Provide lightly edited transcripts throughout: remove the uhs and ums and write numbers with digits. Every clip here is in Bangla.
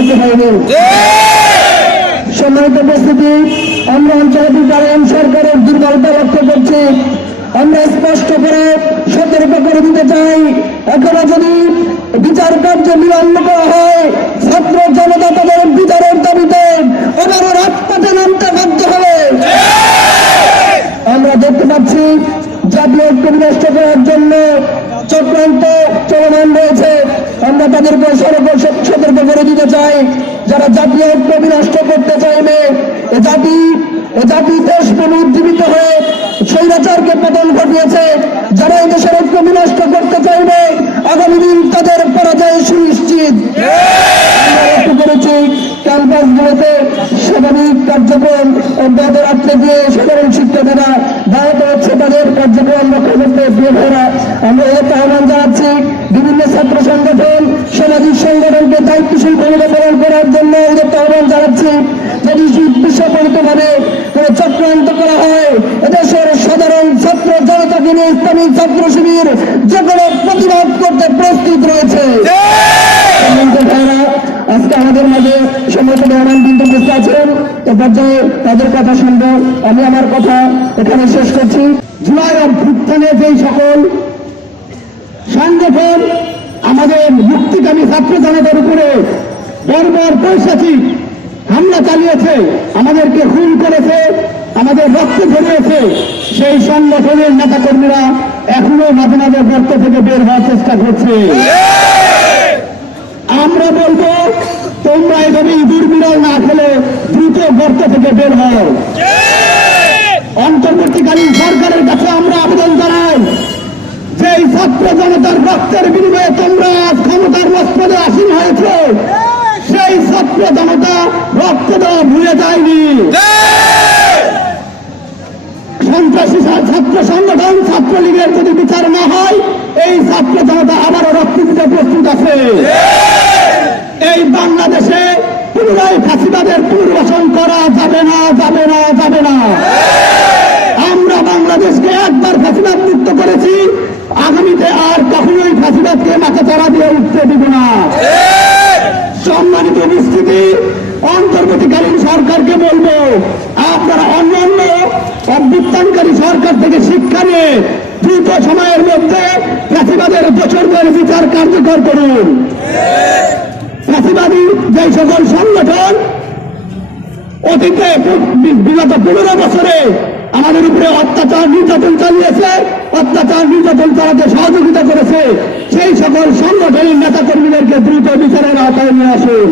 করতে পারবে। সম্মানিত উপস্থিতি, আমরা আন্তর্জাতিক আইন সরকারের দুর্বলতা লক্ষ্য করছি। আমরা স্পষ্ট করে সতর্ক করে দিতে চাই, এখনো যদি বিচার কার্য বিলম্ব করা হয়, ছাত্র জনতা তাদের বিচারের দাবিতে আবারও রাজপথে নামতে বাধ্য হবে। আমরা দেখতে পাচ্ছি জাতীয় ঐক্য বিনষ্ট করার জন্য চক্রান্ত চলমান রয়েছে। আমরা তাদেরকে সতর্ক করে দিতে চাই, যারা জাতীয় ঐক্য বিনষ্ট করতে চাইবে, এ জাতি দেশ পুনরুজ্জীবিত হয়ে স্বৈরাচারকে পতন ঘটিয়েছে, যারা এই দেশের ঐক্য বিনষ্ট করতে চাইবে, আগামী দিন তাদের পরাজয় সুনিশ্চিত। আমরা লক্ষ্য করেছি ক্যাম্পাসগুলোতে স্বাভাবিক কার্যক্রম অব্যাহত রাখতে গিয়ে সাধারণ শিক্ষার্থীরা ব্যাহত হচ্ছে তাদের কার্যক্রম রক্ষা করতে গিয়ে ভেড়া। আমরা এর আহ্বান জানাচ্ছি বিভিন্ন ছাত্র সংগঠন, সামাজিক সংগঠনকে দায়িত্বশীল ভূমিকা পালন করার জন্য এদের আহ্বান জানাচ্ছি। যদি উদ্দেশ্যপরিতভাবে কোনো চক্রান্ত করা হয়, এদেশের সাধারণ ছাত্র জনতাকে নিয়ে ইসলামী ছাত্র শিবির যে কোনো প্রতিবাদ করতে প্রস্তুত রয়েছে। আজকে আমাদের মাঝে সম্মানিত মেহমান কিন্তু বুঝতে আছেন, এ পর্যায়ে তাদের কথা শুনবো। আমি আমার কথা এখানে শেষ করছি। জুলাই অভ্যুত্থানে যেই সকল সংগঠন আমাদের মুক্তিকামী ছাত্র জনতার উপরে বর্বর পৈশাচিক হামলা চালিয়েছে, আমাদেরকে খুন করেছে, আমাদের রক্ত ঝরিয়েছে, সেই সংগঠনের নেতাকর্মীরা এখনো মাঝে মাঝে গর্ত থেকে বের হওয়ার চেষ্টা করছে। আমরা বলবো, তোমরা এভাবে ইঁদুর বিড়াল না খেলে দ্রুত গর্ত থেকে বের হও। অন্তর্বর্তীকালীন সরকারের কাছে আমরা আবেদন জানাই, যে এই ছাত্র জনতার রক্তের বিনিময়ে তোমরা আজ ক্ষমতার মস্তদে আসীন হয়েছ, সেই ছাত্র জনতা রক্ত দেওয়া ভুলে যায়নি। সন্ত্রাসী ছাত্র সংগঠন ছাত্রলীগের যদি বিচার না হয়, এই ছাত্র জনতা আবারও রক্ত দিতে প্রস্তুত আছে। এই বাংলাদেশে পুনরায় ফাঁসিবাদের পুনর্বাসন করা যাবে না, যাবে না, যাবে না। আমরা বাংলাদেশকে একবার ফাঁসিবাদ মুক্ত করেছি, আগামীতে আর কখনোই ফাঁসিবাদকে মাথা চাড়া দিয়ে উঠতে দিব না। সম্মানিত উপস্থিতি, অন্তর্বর্তীকালীন সরকারকে বলবো, আপনারা অন্যান্য অভ্যুত্থানকারী সরকার থেকে শিক্ষা নিয়ে দ্রুত সময়ের মধ্যে ফাঁসিবাদের দোষরদের বিচার কার্যকর করুন। ফাঁসিবাদী যে সকল সংগঠন অতীতে বিগত 15 বছরে আমাদের উপরে অত্যাচার নির্যাতন চালিয়েছে, অত্যাচার নির্যাতন চালাতে সহযোগিতা করেছে, সেই সকল সংগঠনের নেতাকর্মীদেরকে দ্রুত বিচারের আওতায় নিয়ে আসুন।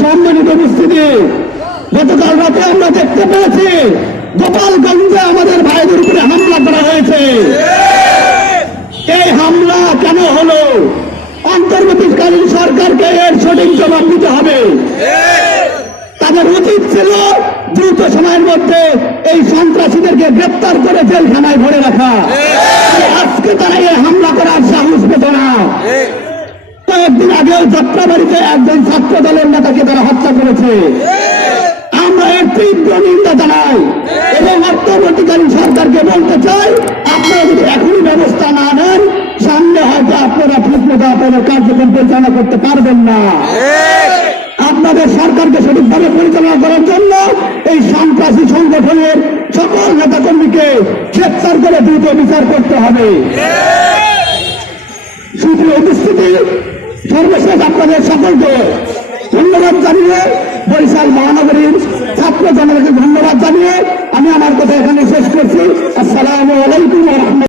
সম্মানিত উপস্থিতি, গতকাল রাতে আমরা দেখতে পেয়েছি গোপালগঞ্জে আমাদের ভাইদের উপরে হামলা করা হয়েছে। এই হামলা কেন হলো? অন্তর্বর্তীকালীন সরকারকে এর সঠিক জবাব দিতে হবে। তাদের উচিত ছিল দ্রুত সময়ের মধ্যে এই সন্ত্রাসীদেরকে গ্রেপ্তার করে জেলখানায় ভরে রাখা। আজকে তারা এই হামলা করার সাহস পেত না। কয়েকদিন আগেও যাত্রাবাড়িতে একজন ছাত্র দলের নেতাকে তারা হত্যা করেছে। আমরা এর তীব্র নিন্দা জানাই এবং অন্তর্বর্তীকালীন সরকারকে বলতে চাই, আপনারা যদি এখনই ব্যবস্থা না নেন, সামনে হয়তো আপনারা ঠিকমতো আপনাদের কার্যক্রম পরিচালনা করতে পারবেন না। আপনাদের সরকারকে সঠিকভাবে পরিচালনা করার জন্য এই সন্ত্রাসী সংগঠনের সকল নেতাকর্মীকে গ্রেপ্তার করে দ্রুত বিচার করতে হবে। সুপ্রিয় উপস্থিতি, সর্বশেষ আপনাদের সকলকে ধন্যবাদ জানিয়ে, বরিশাল মহানগরীর ছাত্র জনতাকে ধন্যবাদ জানিয়ে আমি আমার কথা এখানে শেষ করছি। আসসালামু আলাইকুম ওয়া রাহমাতুল্লাহ।